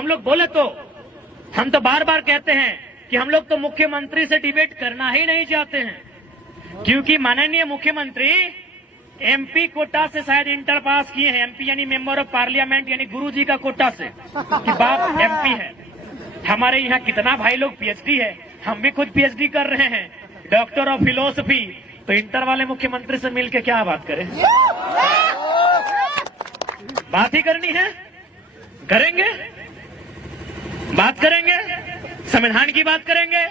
हम लोग बोले तो हम तो बार बार कहते हैं कि हम लोग तो मुख्यमंत्री से डिबेट करना ही नहीं चाहते हैं, क्योंकि माननीय मुख्यमंत्री एमपी कोटा से शायद इंटर पास किए हैं। एमपी यानी मेंबर ऑफ पार्लियामेंट, यानी गुरुजी का कोटा से कि बाप एमपी है। हमारे यहाँ कितना भाई लोग पीएचडी है, हम भी खुद पीएचडी कर रहे हैं, डॉक्टर ऑफ फिलोसफी। तो इंटर वाले मुख्यमंत्री से मिलके क्या बात करें? बात ही करनी है, करेंगे, बात करेंगे, संविधान की बात करेंगे,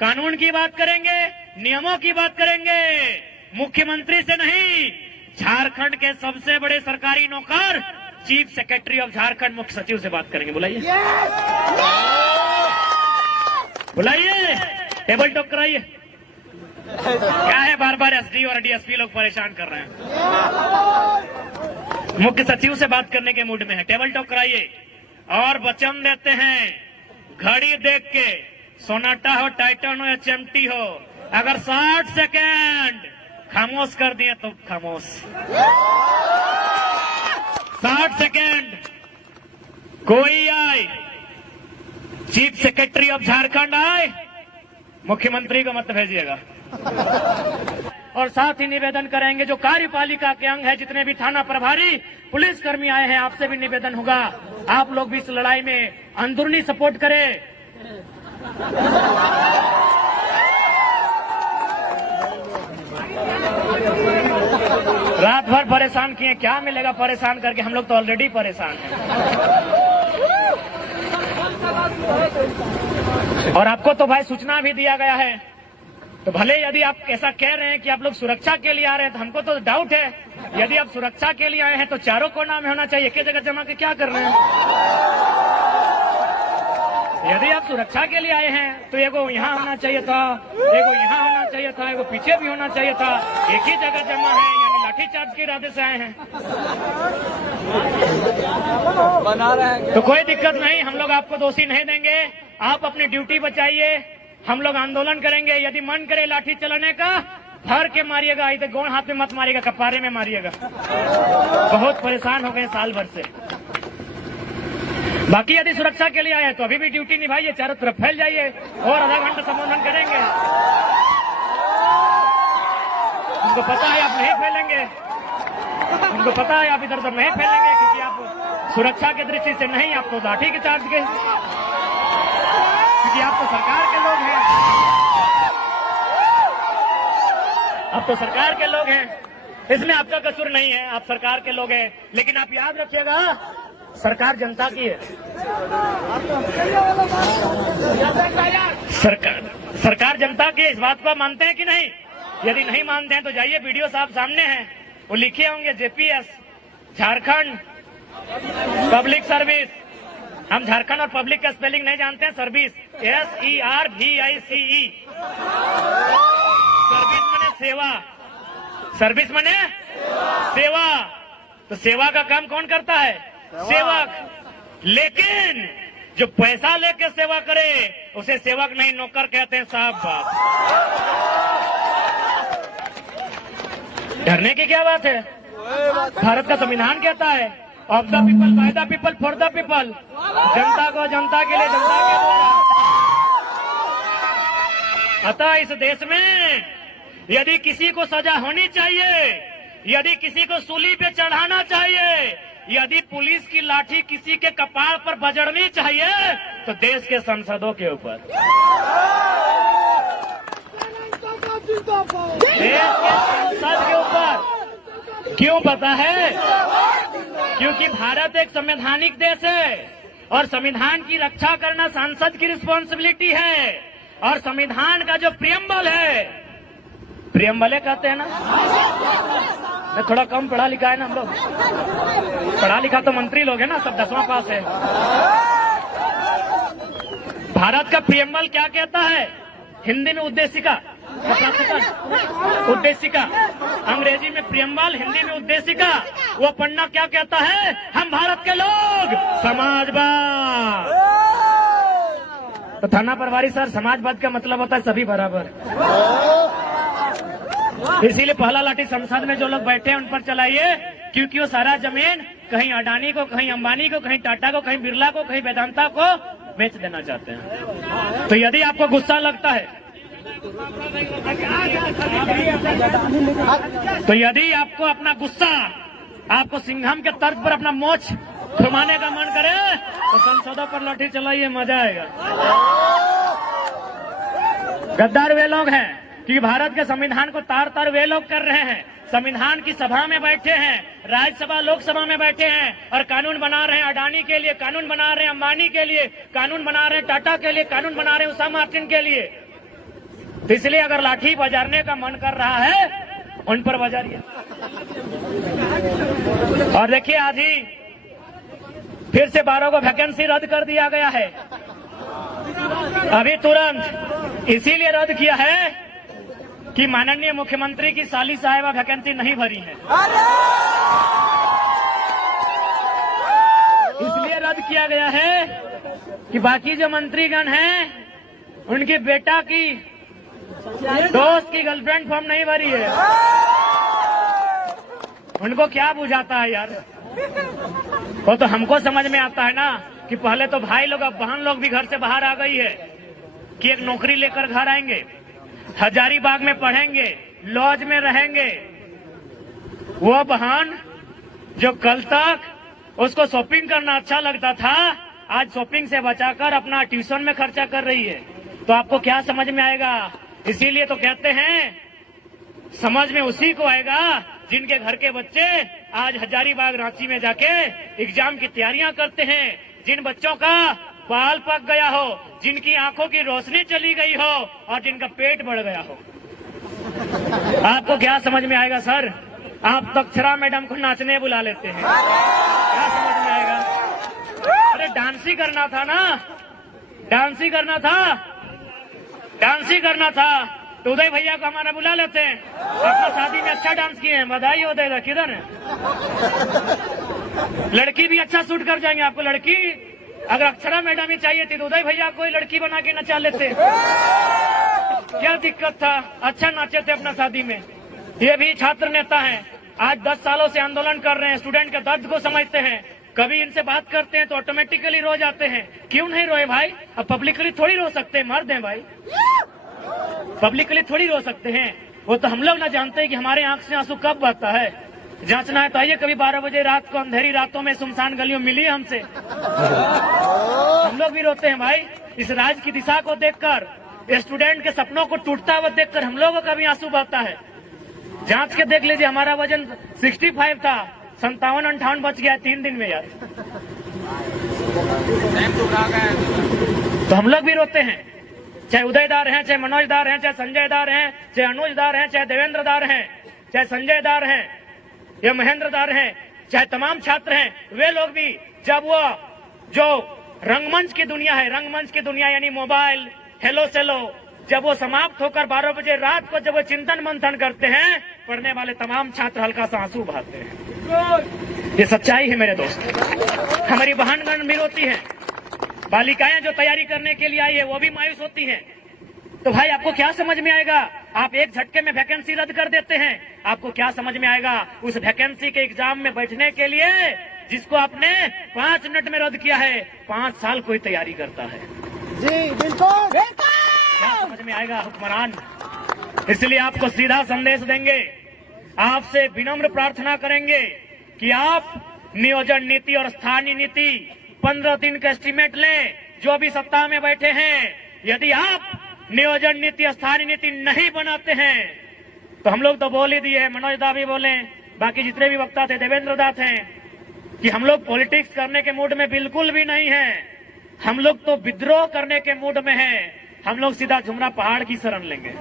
कानून की बात करेंगे, नियमों की बात करेंगे। मुख्यमंत्री से नहीं, झारखंड के सबसे बड़े सरकारी नौकर चीफ सेक्रेटरी ऑफ झारखंड मुख्य सचिव से बात करेंगे। बुलाइए, बुलाइए, टेबल टॉक कराइए। क्या है बार बार एसडी और डीएसपी लोग परेशान कर रहे हैं। मुख्य सचिव से बात करने के मूड में है, टेबल टॉक कराइए। और वचन देते हैं, घड़ी देख के, सोनाटा हो, टाइटन हो या चमटी हो, अगर 60 सेकेंड खामोश कर दिए तो खामोश। 60 सेकेंड कोई आए, चीफ सेक्रेटरी ऑफ झारखंड आए, मुख्यमंत्री को मत भेजिएगा। और साथ ही निवेदन करेंगे, जो कार्यपालिका के अंग है, जितने भी थाना प्रभारी, पुलिसकर्मी आए हैं, आपसे भी निवेदन होगा, आप लोग भी इस लड़ाई में अंदरूनी सपोर्ट करें। रात भर परेशान किए, क्या मिलेगा परेशान करके? हम लोग तो ऑलरेडी परेशान हैं। और आपको तो भाई सूचना भी दिया गया है, तो भले यदि आप ऐसा कह रहे हैं कि आप लोग सुरक्षा के लिए आ रहे हैं, तो हमको तो डाउट है, यदि आप सुरक्षा के लिए आए हैं तो चारों कोना में होना चाहिए, एक ही जगह जमा के क्या कर रहे हैं? यदि आप सुरक्षा के लिए आए हैं तो एगो यहाँ होना चाहिए था, एगो यहाँ होना चाहिए था, एगो पीछे भी होना चाहिए था, एक ही जगह जमा है, यानी लाठीचार्ज के इरादे से आए हैं। बना रहे हैं तो कोई दिक्कत नहीं, हम लोग आपको दोषी नहीं देंगे, आप अपनी ड्यूटी बचाइए, हम लोग आंदोलन करेंगे। यदि मन करे लाठी चलाने का, भर के मारिएगा, इधर गोड़ हाथ में मत मारिएगा, कपारे में मारिएगा। बहुत परेशान हो गए साल भर से। बाकी यदि सुरक्षा के लिए आए तो अभी भी ड्यूटी निभाइए, चारों तरफ फैल जाइए, और आधा घंटा संबोधन करेंगे। उनको पता है आप नहीं फैलेंगे, उनको पता है आप इधर उधर नहीं फैलेंगे, क्योंकि आप सुरक्षा की दृष्टि से नहीं, आप तो लाठी के चार्ज के, क्योंकि आप तो सरकार के लोग हैं, आप तो सरकार के लोग हैं, इसमें आपका कसूर नहीं है, आप सरकार के लोग हैं। लेकिन आप याद रखिएगा, सरकार जनता की है, सरकार जनता की है। इस बात को मानते हैं कि नहीं? यदि नहीं मानते हैं तो जाइए, वीडियो साहब सामने हैं, वो लिखे होंगे जेपीएस, झारखंड पब्लिक सर्विस। हम झारखंड और पब्लिक का स्पेलिंग नहीं जानते हैं, सर्विस, SERVICE। सर्विस माने सेवा, सर्विस माने सेवा। तो सेवा का काम कौन करता है? सेवक। लेकिन जो पैसा लेके सेवा करे उसे सेवक नहीं, नौकर कहते हैं। साहब बात, डरने की क्या बात है? भारत का संविधान कहता है, of the people, by the people, for the people. जनता को जनता के लिए, जनता के द्वारा। अतः इस देश में यदि किसी को सजा होनी चाहिए, यदि किसी को सूली पे चढ़ाना चाहिए, यदि पुलिस की लाठी किसी के कपार पर बजड़नी चाहिए, तो देश के सांसदों के ऊपर, देश के संसद के ऊपर। क्यों पता है? क्योंकि भारत एक संवैधानिक देश है, और संविधान की रक्षा करना सांसद की रिस्पॉन्सिबिलिटी है। और संविधान का जो प्रियम्बल है, प्रियम्बले कहते हैं ना, मैं थोड़ा कम पढ़ा लिखा है ना, हम लोग पढ़ा लिखा तो मंत्री लोग हैं ना, सब 10वां पास है। भारत का प्रियम्बल क्या कहता है? हिंदी में उद्देशिका, उद्देशिका, अंग्रेजी में प्रियम्बल, हिंदी में उद्देशिका। वो पढ़ना क्या कहता है? हम भारत के लोग समाजवाद। तो थाना प्रभारी सर, समाजवाद का मतलब होता है सभी बराबर। इसीलिए पहला लाठी संसद में जो लोग बैठे हैं उन पर चलाइए, क्योंकि वो सारा जमीन कहीं अडानी को, कहीं अंबानी को, कहीं टाटा को, कहीं बिरला को, कहीं वेदांता को बेच देना चाहते हैं। तो यदि आपको गुस्सा लगता है, तो यदि आपको अपना गुस्सा, आपको सिंघम के तर्ज पर अपना मोछ घुमाने का मन करे तो संसदों पर लाठी चलाइए, मजा आएगा। गद्दार वे लोग हैं कि भारत के संविधान को तार तार वे लोग कर रहे हैं। संविधान की सभा में बैठे हैं, राज्यसभा लोकसभा में बैठे हैं और कानून बना रहे हैं अडानी के लिए, कानून बना रहे हैं अंबानी के लिए, कानून बना रहे हैं टाटा के लिए, कानून बना रहे हैं उषा मार्टिन के लिए। तो इसलिए अगर लाठी बजारने का मन कर रहा है उन पर बजारिए। और देखिए आज ही फिर से 12 को वैकेंसी रद्द कर दिया गया है। अभी तुरंत इसीलिए रद्द किया है कि माननीय मुख्यमंत्री की साली साहिबा वैकेंसी नहीं भरी है, इसलिए रद्द किया गया है कि बाकी जो मंत्रीगण हैं उनकी बेटा की दोस्त की गर्लफ्रेंड फॉर्म नहीं भरी है। उनको क्या बुझाता है यार, वो तो हमको समझ में आता है ना कि पहले तो भाई लोग, अब बहन लोग भी घर से बाहर आ गई है कि एक नौकरी लेकर घर आएंगे, हजारीबाग में पढ़ेंगे, लॉज में रहेंगे। वो बहन जो कल तक उसको शॉपिंग करना अच्छा लगता था, आज शॉपिंग से बचाकर अपना ट्यूशन में खर्चा कर रही है। तो आपको क्या समझ में आएगा? इसीलिए तो कहते हैं समझ में उसी को आएगा जिनके घर के बच्चे आज हजारीबाग रांची में जाके एग्जाम की तैयारियां करते हैं, जिन बच्चों का बाल पक गया हो, जिनकी आंखों की रोशनी चली गई हो और जिनका पेट बढ़ गया हो। आपको क्या समझ में आएगा सर? आप तो अक्षरा मैडम को नाचने बुला लेते हैं, क्या समझ में आएगा? अरे डांस ही करना था ना, डांस ही करना था, डांस ही करना था तो उदय भैया को हमारा बुला लेते हैं। अपना शादी में अच्छा डांस किए हैं, बधाई हो उदय। किधर है? लड़की भी अच्छा शूट कर जाएंगे आपको। लड़की अगर अक्षरा मैडम ही चाहिए थी तो उदय भैया कोई लड़की बना के नचा लेते, क्या दिक्कत था? अच्छा नाचे थे अपना शादी में। ये भी छात्र नेता हैं, आज 10 सालों से आंदोलन कर रहे हैं, स्टूडेंट के दर्द को समझते हैं। कभी इनसे बात करते हैं तो ऑटोमेटिकली रो जाते हैं। क्यों नहीं रोए भाई? अब पब्लिकली थोड़ी रो सकते हैं, मर्द हैं भाई, पब्लिकली थोड़ी रो सकते हैं। वो तो हम लोग ना जानते हैं कि हमारे आंख से आंसू कब बहता है। जांचना है तो आइए कभी 12 बजे रात को अंधेरी रातों में सुनसान गलियों मिली हमसे, हम लोग भी रोते हैं भाई। इस राज्य की दिशा को देखकर, स्टूडेंट के सपनों को टूटता हुआ देखकर हम लोगों का भी आंसू बहता है। जांच के देख लीजिए, हमारा वजन 65 था, 57-58 बच गया 3 दिन में यार। तो हम लोग भी रोते हैं, चाहे उदय दार हैं, चाहे मनोज दार हैं, चाहे संजय दार हैं, चाहे अनुज दार हैं, चाहे देवेंद्र दार हैं, चाहे संजय दार हैं या महेंद्र दार हैं, चाहे तमाम छात्र हैं। वे लोग भी जब वो जो रंगमंच की दुनिया है, रंगमंच की दुनिया यानी मोबाइल, हेलो सेलो, जब वो समाप्त होकर 12 बजे रात को जब वो चिंतन मंथन करते हैं, पढ़ने वाले तमाम छात्र हल्का सा आंसू बहाते हैं। ये सच्चाई है मेरे दोस्त। हमारी बहनगण भी रोती है, बालिकाएं जो तैयारी करने के लिए आई है वो भी मायूस होती हैं। तो भाई आपको क्या समझ में आएगा? आप एक झटके में वैकेंसी रद्द कर देते हैं, आपको क्या समझ में आएगा? उस वैकेंसी के एग्जाम में बैठने के लिए जिसको आपने 5 मिनट में रद्द किया है, 5 साल कोई तैयारी करता है। जी बिल्कुल, क्या समझ में आएगा हुक्मरान? इसलिए आपको सीधा संदेश देंगे, आपसे विनम्र प्रार्थना करेंगे कि आप नियोजन नीति और स्थानीय नीति 15 दिन का एस्टीमेट लें। जो भी सत्ता में बैठे हैं, यदि आप नियोजन नीति स्थानीय नीति नहीं बनाते हैं तो हम लोग तो बोल ही दिए, मनोज दा भी बोले, बाकी जितने भी वक्ता थे, देवेंद्र दा थे, कि हम लोग पॉलिटिक्स करने के मूड में बिल्कुल भी नहीं है। हम लोग तो विद्रोह करने के मूड में हैं। हम लोग सीधा झुमरा पहाड़ की शरण लेंगे।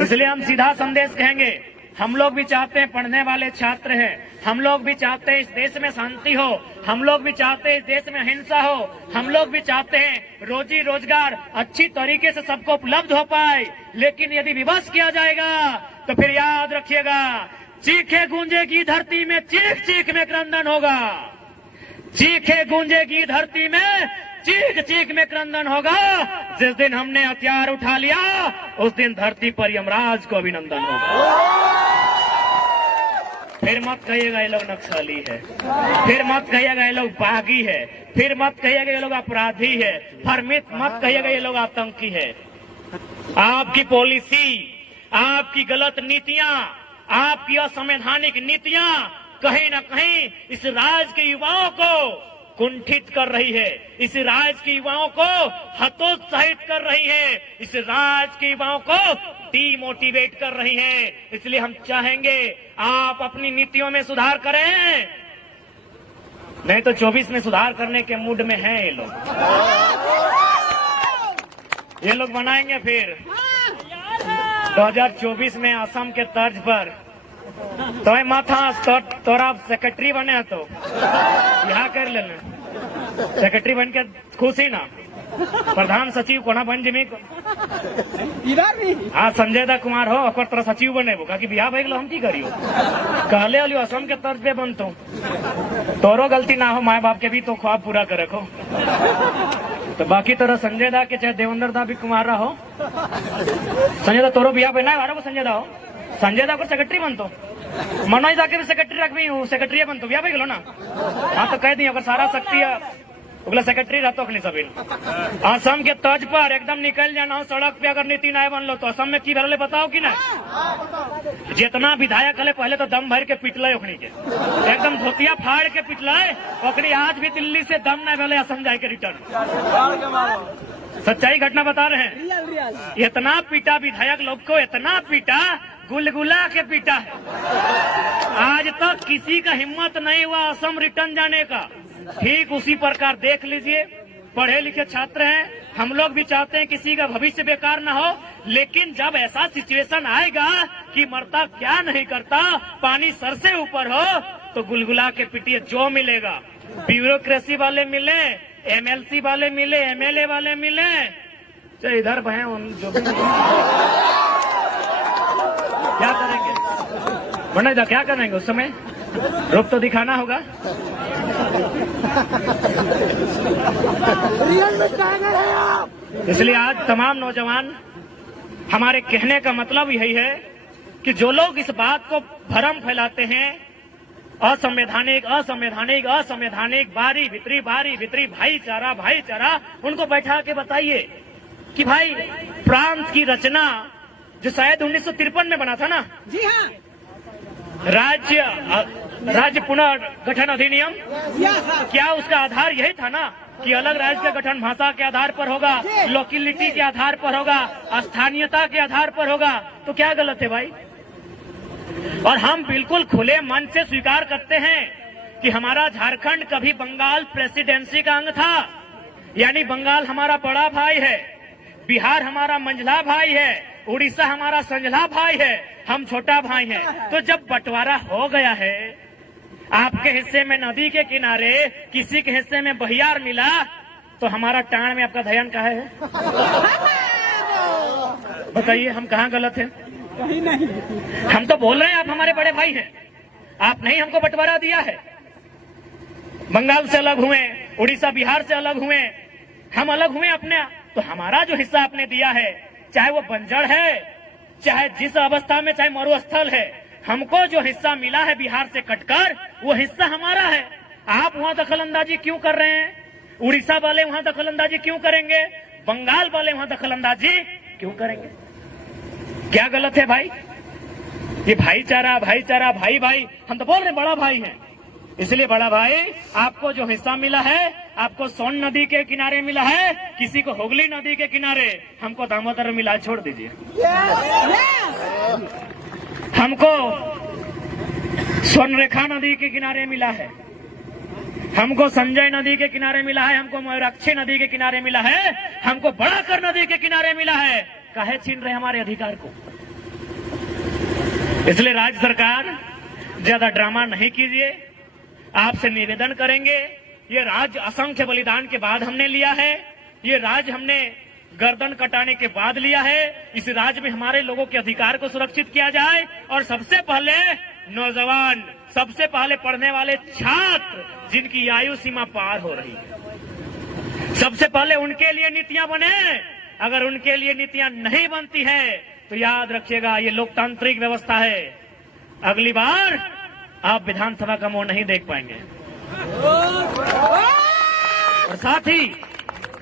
इसलिए हम सीधा संदेश कहेंगे, हम लोग भी चाहते हैं, पढ़ने वाले छात्र हैं, हम लोग भी चाहते हैं इस देश में शांति हो, हम लोग भी चाहते हैं इस देश में अहिंसा हो, हम लोग भी चाहते हैं रोजी रोजगार अच्छी तरीके से सबको उपलब्ध हो पाए। लेकिन यदि विवश किया जाएगा तो फिर याद रखिएगा, चीखे गूंजेगी धरती में, चीख चीख में क्रंदन होगा। चीखे गूंजेगी धरती में, चीख चीख में क्रंदन होगा। जिस दिन हमने हथियार उठा लिया उस दिन धरती पर यमराज को अभिनंदन होगा। फिर मत कहिएगा ये लोग नक्सली है, फिर मत कहिएगा ये लोग बागी है, फिर मत कहिएगा ये लोग अपराधी है, फिर मत कहिएगा ये लोग आतंकी है। आपकी पॉलिसी, आपकी गलत नीतियां, आपकी असंवैधानिक नीतियां कहीं न कहीं इस राज्य के युवाओं को कुंठित कर रही है, इस राज्य के युवाओं को हतोत्साहित कर रही है, इस राज्य के युवाओं को डीमोटिवेट कर रही है। इसलिए हम चाहेंगे आप अपनी नीतियों में सुधार करें, नहीं तो 24 में सुधार करने के मूड में हैं ये लोग बनाएंगे फिर 2024 में असम के तर्ज पर। तो माथा तोरा सेक्रेटरी बने तो यहाँ कर लेना, सेक्रेटरी बन के खुश ही ना, प्रधान सचिव कोना बन जिमी हाँ संजय दा कुमार हो और तोरा सचिव बने कि बिहार भाई हम की करियो कहले वाली असम के तर्ज पे बनतो। तोरो गलती ना हो, माए बाप के भी तो ख्वाब पूरा करे को। तो बाकी तोरा संजय दा के चाहे देवेंद्र दा भी कुमार रहा हो, संजय दा तोरो बिहार बना है संजय दा हो, संजय दा को सेक्रेटरी बनतो, मनोज दा के भी सेक्रेटरी रख भी सेक्रेटरी बनतो बिहार भाई गलो ना। हाँ तो कह दी अगर सारा शक्ति अगला सेक्रेटरी रहतो नहीं सभी असम के तर्ज पर एकदम निकल जाना हो सड़क पे। अगर नीति नायक बन लो तो असम में की भरले बताओ कि ना, जितना विधायक हले पहले तो दम भर के पिटले ओखनी के, एकदम धोतिया फाड़ के पिटले ओखनी। आज भी दिल्ली से दम न भले असम जाए के रिटर्न, सच्चाई घटना बता रहे हैं। इतना पीटा विधायक लोग को, इतना पीटा गुलगुला के पीटा है। आज तक किसी का हिम्मत नहीं हुआ असम रिटर्न जाने का। ठीक उसी प्रकार देख लीजिए, पढ़े लिखे छात्र हैं, हम लोग भी चाहते हैं किसी का भविष्य बेकार ना हो, लेकिन जब ऐसा सिचुएशन आएगा कि मरता क्या नहीं करता, पानी सर से ऊपर हो, तो गुलगुला के पिटिए। जो मिलेगा, ब्यूरोक्रेसी वाले मिले, एमएलसी वाले मिले, एमएलए वाले मिले, तो इधर बहे जो भी क्या करेंगे वरना क्या करेंगे उस समय, रूप तो दिखाना होगा। इसलिए आज तमाम नौजवान, हमारे कहने का मतलब यही है कि जो लोग इस बात को भ्रम फैलाते हैं, असंवैधानिक असंवैधानिक असंवैधानिक, बारी भीतरी भाईचारा भाईचारा, उनको बैठा के बताइए कि भाई प्रांत की रचना जो शायद 1953 में बना था ना, जी हाँ, राज्य पुनर्गठन अधिनियम, क्या उसका आधार यही था ना कि अलग राज्य का गठन भाषा के आधार पर होगा, लोकेलिटी के आधार पर होगा, स्थानीयता के आधार पर होगा। तो क्या गलत है भाई? और हम बिल्कुल खुले मन से स्वीकार करते हैं कि हमारा झारखंड कभी बंगाल प्रेसिडेंसी का अंग था, यानी बंगाल हमारा बड़ा भाई है, बिहार हमारा मंझला भाई है, उड़ीसा हमारा संझला भाई है, हम छोटा भाई हैं। तो जब बंटवारा हो गया है, आपके हिस्से में नदी के किनारे, किसी के हिस्से में बहियार मिला, तो हमारा टाण में आपका ध्यान कहाँ है? बताइए, हम कहाँ गलत हैं? कहीं नहीं। हम तो बोल रहे हैं आप हमारे बड़े भाई हैं, आप नहीं हमको बंटवारा दिया है। बंगाल से अलग हुए, उड़ीसा बिहार से अलग हुए, हम अलग हुए अपने, तो हमारा जो हिस्सा आपने दिया है, चाहे वो बंजर है, चाहे जिस अवस्था में, चाहे मरुस्थल है, हमको जो हिस्सा मिला है बिहार से कटकर, वो हिस्सा हमारा है। आप वहां दखल अंदाजी क्यों कर रहे हैं? उड़ीसा वाले वहां दखल अंदाजी क्यों करेंगे? बंगाल वाले वहां दखल अंदाजी क्यों करेंगे? क्या गलत है भाई? ये भाईचारा भाईचारा भाई भाई, हम तो बोल रहे बड़ा भाई हैं। इसलिए बड़ा भाई, आपको जो हिस्सा मिला है, आपको सोन नदी के किनारे मिला है, किसी को हुगली नदी के किनारे, हमको दामोदर मिला, छोड़ दीजिए। हमको स्वर्णरेखा नदी के किनारे मिला है, हमको संजय नदी के किनारे मिला है, हमको मयूराक्षी नदी के किनारे मिला है, हमको बड़ाकर नदी के किनारे मिला है। काहे छीन रहे हमारे अधिकार को? इसलिए राज्य सरकार, ज्यादा ड्रामा नहीं कीजिए, आपसे निवेदन करेंगे। ये राज्य असंख्य बलिदान के बाद हमने लिया है, ये राज्य हमने गर्दन कटाने के बाद लिया है। इस राज्य में हमारे लोगों के अधिकार को सुरक्षित किया जाए, और सबसे पहले नौजवान, सबसे पहले पढ़ने वाले छात्र जिनकी आयु सीमा पार हो रही है, सबसे पहले उनके लिए नीतियां बने। अगर उनके लिए नीतियां नहीं बनती है तो याद रखिएगा, ये लोकतांत्रिक व्यवस्था है, अगली बार आप विधानसभा का मोड़ नहीं देख पाएंगे। और साथ ही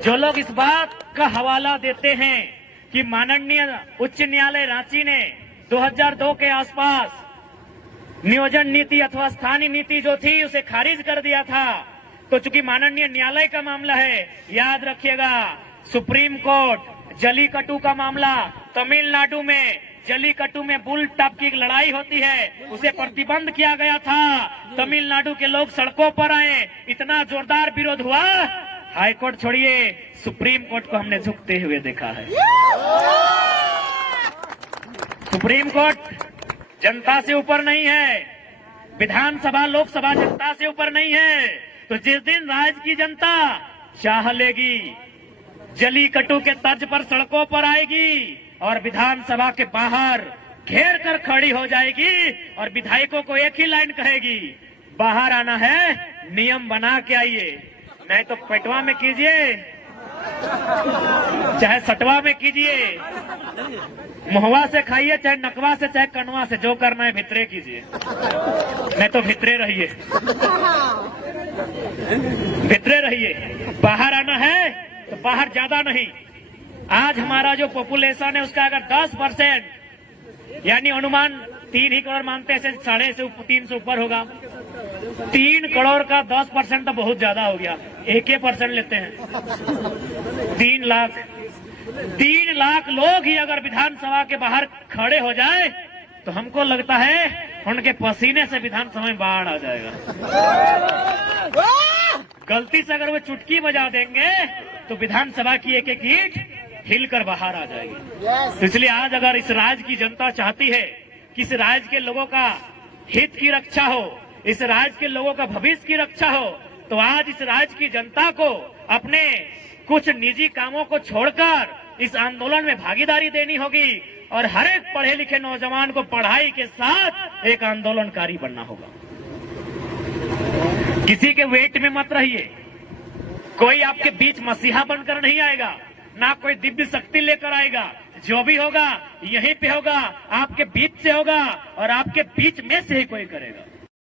जो लोग इस बात का हवाला देते हैं कि माननीय उच्च न्यायालय रांची ने 2002 के आसपास नियोजन नीति अथवा स्थानीय नीति जो थी उसे खारिज कर दिया था, तो चूंकि माननीय न्यायालय का मामला है, याद रखिएगा सुप्रीम कोर्ट जलीकट्टू का मामला, तमिलनाडु में जलीकट्टू में बुल टॉप की लड़ाई होती है, उसे प्रतिबंध किया गया था। तमिलनाडु के लोग सड़कों पर आए, इतना जोरदार विरोध हुआ, हाईकोर्ट छोड़िए सुप्रीम कोर्ट को हमने झुकते हुए देखा है। सुप्रीम कोर्ट जनता से ऊपर नहीं है, विधानसभा लोकसभा जनता से ऊपर नहीं है। तो जिस दिन राज्य की जनता चाह लेगी, जलीकट्टू के तर्ज पर सड़कों पर आएगी और विधानसभा के बाहर घेर कर खड़ी हो जाएगी और विधायकों को एक ही लाइन कहेगी, बाहर आना है, नियम बना के आइए, नहीं तो पेटवा में कीजिए चाहे सटवा में कीजिए, मुहवा से खाइए चाहे नकवा से चाहे कनवा से, जो करना है भितरे कीजिए, नहीं तो भितरे रहिए, भितरे रहिए। बाहर आना है तो बाहर ज्यादा नहीं। आज हमारा जो पॉपुलेशन है उसका अगर 10% यानी अनुमान 3 ही करोड़ मानते हैं, 3.5 से ऊपर होगा। 3 करोड़ का 10% तो बहुत ज्यादा हो गया, 1% लेते हैं, 3 लाख लोग ही अगर विधानसभा के बाहर खड़े हो जाए तो हमको लगता है उनके पसीने से विधानसभा में बाढ़ आ जाएगा। गलती से अगर वो चुटकी बजा देंगे तो विधानसभा की एक एक ईंट हिलकर बाहर आ जाएगी। तो इसलिए आज अगर इस राज्य की जनता चाहती है कि इस राज्य के लोगों का हित की रक्षा हो, इस राज्य के लोगों का भविष्य की रक्षा हो, तो आज इस राज्य की जनता को अपने कुछ निजी कामों को छोड़कर इस आंदोलन में भागीदारी देनी होगी और हर एक पढ़े लिखे नौजवान को पढ़ाई के साथ एक आंदोलनकारी बनना होगा। किसी के वेट में मत रहिए, कोई आपके बीच मसीहा बनकर नहीं आएगा, ना कोई दिव्य शक्ति लेकर आएगा। जो भी होगा यहीं पे होगा, आपके बीच से होगा और आपके बीच में से ही कोई करेगा।